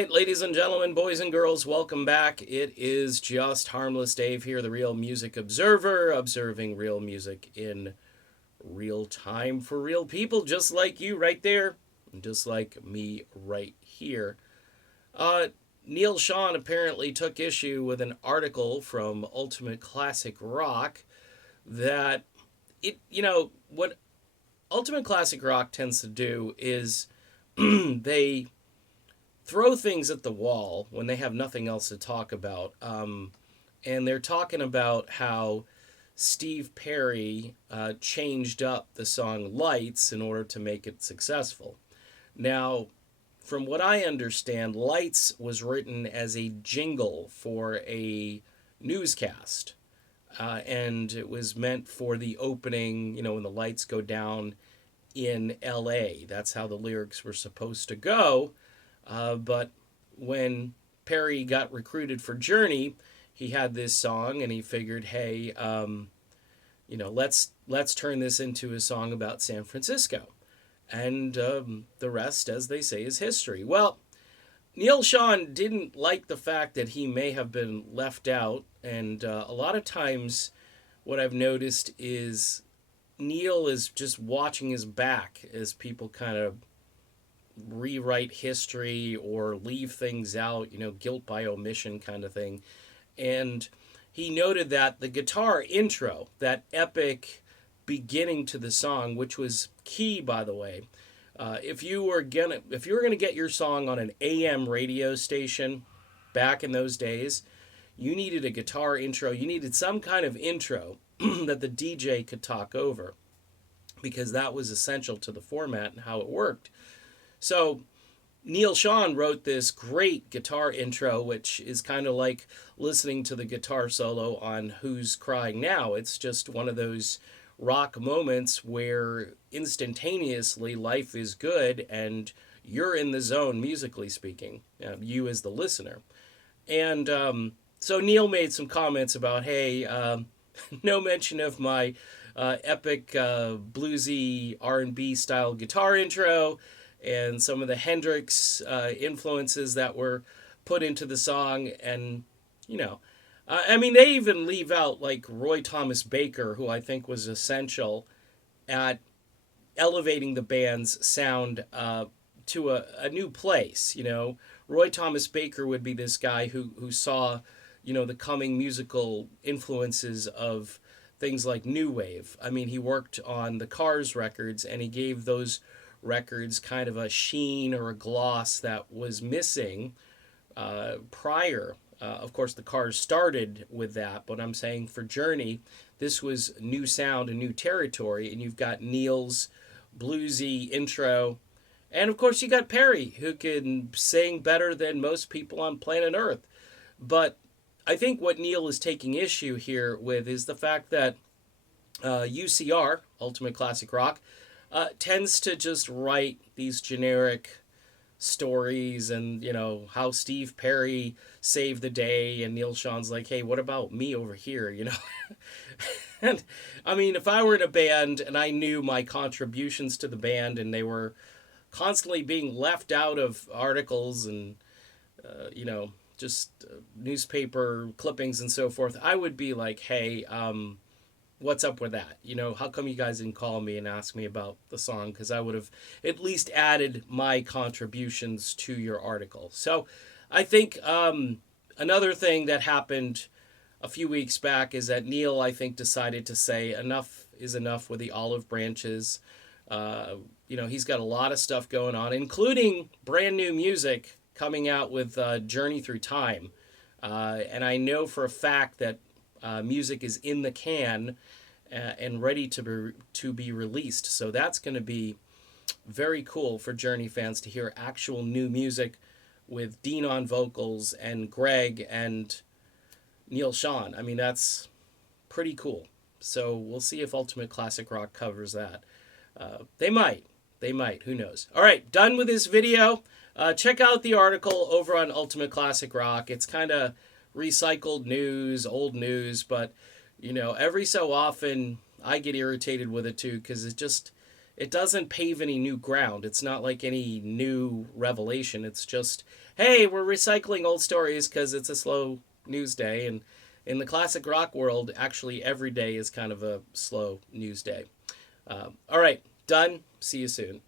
right, ladies and gentlemen, boys and girls, welcome back. It is just Harmless Dave here, the Real Music Observer, observing real music in real time for real people, just like you right there, and just like me right here. Uh, Neal Schon apparently took issue with an article from Ultimate Classic Rock that what Ultimate Classic Rock tends to do is they throw things at the wall when they have nothing else to talk about. And they're talking about how Steve Perry changed up the song Lights in order to make it successful. Now, from what I understand, Lights was written as a jingle for a newscast. And it was meant for the opening, when the lights go down in LA. That's how the lyrics were supposed to go. But when Perry got recruited for Journey, he had this song, and he figured, hey, let's turn this into a song about San Francisco, and the rest, as they say, is history. Well, Neal Schon didn't like the fact that he may have been left out, and a lot of times, what I've noticed is Neal is just watching his back as people kind of rewrite history or leave things out, guilt by omission kind of thing. And he noted that the guitar intro, that epic beginning to the song, which was key, by the way, if you were gonna get your song on an AM radio station back in those days, you needed a guitar intro. You needed some kind of intro that the DJ could talk over, because that was essential to the format and how it worked. So Neal Schon wrote this great guitar intro, which is kind of like listening to the guitar solo on Who's Crying Now. It's just one of those rock moments where instantaneously life is good and you're in the zone, musically speaking, you as the listener. And so Neal made some comments about, hey, no mention of my epic bluesy R&B style guitar intro, and some of the Hendrix influences that were put into the song. And, they even leave out like Roy Thomas Baker, who I think was essential at elevating the band's sound to a new place. Roy Thomas Baker would be this guy who saw, the coming musical influences of things like New Wave. He worked on the Cars records, and he gave those records kind of a sheen or a gloss that was missing prior. Of course, the Cars started with that, but I'm saying for Journey, this was new sound and new territory, and you've got Neal's bluesy intro, and of course you got Perry, who can sing better than most people on planet Earth. But I think what Neal is taking issue here with is the fact that UCR, Ultimate Classic Rock, tends to just write these generic stories, and how Steve Perry saved the day, and Neal Schon's like, hey, what about me over here? And if I were in a band and I knew my contributions to the band and they were constantly being left out of articles and just newspaper clippings and so forth, I would be like, hey, what's up with that? How come you guys didn't call me and ask me about the song? Because I would have at least added my contributions to your article. So I think another thing that happened a few weeks back is that Neal, I think, decided to say enough is enough with the olive branches. He's got a lot of stuff going on, including brand new music coming out with Journey Through Time. And I know for a fact that music is in the can and ready to be released. So that's going to be very cool for Journey fans to hear actual new music with Dean on vocals and Greg and Neal Schon. That's pretty cool. So we'll see if Ultimate Classic Rock covers that. They might. Who knows? All right, done with this video. Check out the article over on Ultimate Classic Rock. It's kind of recycled news, old news, but every so often I get irritated with it too, because it doesn't pave any new ground. It's not like any new revelation. It's just, hey, we're recycling old stories because it's a slow news day. And in the classic rock world, actually, every day is kind of a slow news day. All right, done. See you soon.